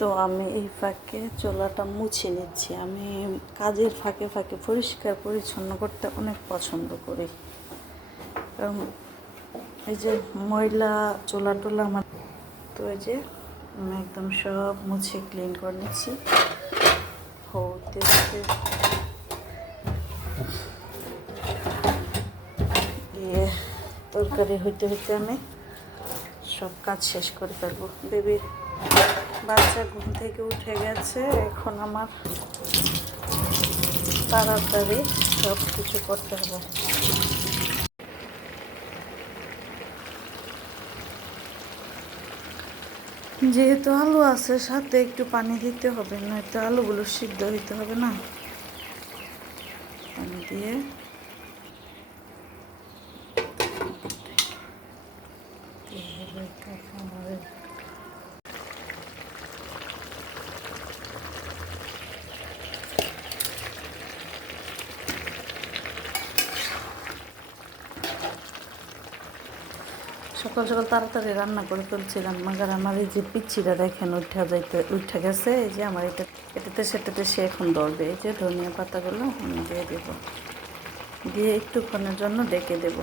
তো আমি এই ফাঁকে চুলাটা মুছে নিচ্ছি। আমি কাজের ফাঁকে ফাঁকে পরিষ্কার পরিচ্ছন্ন করতে অনেক পছন্দ করি, কারণ এই যে ময়লা চুলা টুলা আমার, তো এই যে আমি একদম সব মুছে ক্লিন করে নিচ্ছি। হতে হতে দিয়ে তরকারি হইতে হইতে আমি সব কাজ শেষ করে ফেলবো। বেবির বাচ্চা ঘুম থেকে উঠে গেছে, এখন আমার তাড়াতাড়ি সব কিছু করতে হবে। যেহেতু আলু আছে সাথে একটু পানি দিতে হবে, নয়তো আলুগুলো সিদ্ধ হইতে হবে না। পানি দিয়ে সকাল সকাল তাড়াতাড়ি রান্না করে ফেলছিলাম, মাগার আমার এই যে পিচ্ছিটা দেখেন উঠে গেছে। এই যে আমার এটাতে সেটাতে সে এখন ধরবে। এই যে ধনিয়া পাতাগুলো আমি দিয়ে দেবো, দিয়ে একটুক্ষণের জন্য ডেকে দেবো।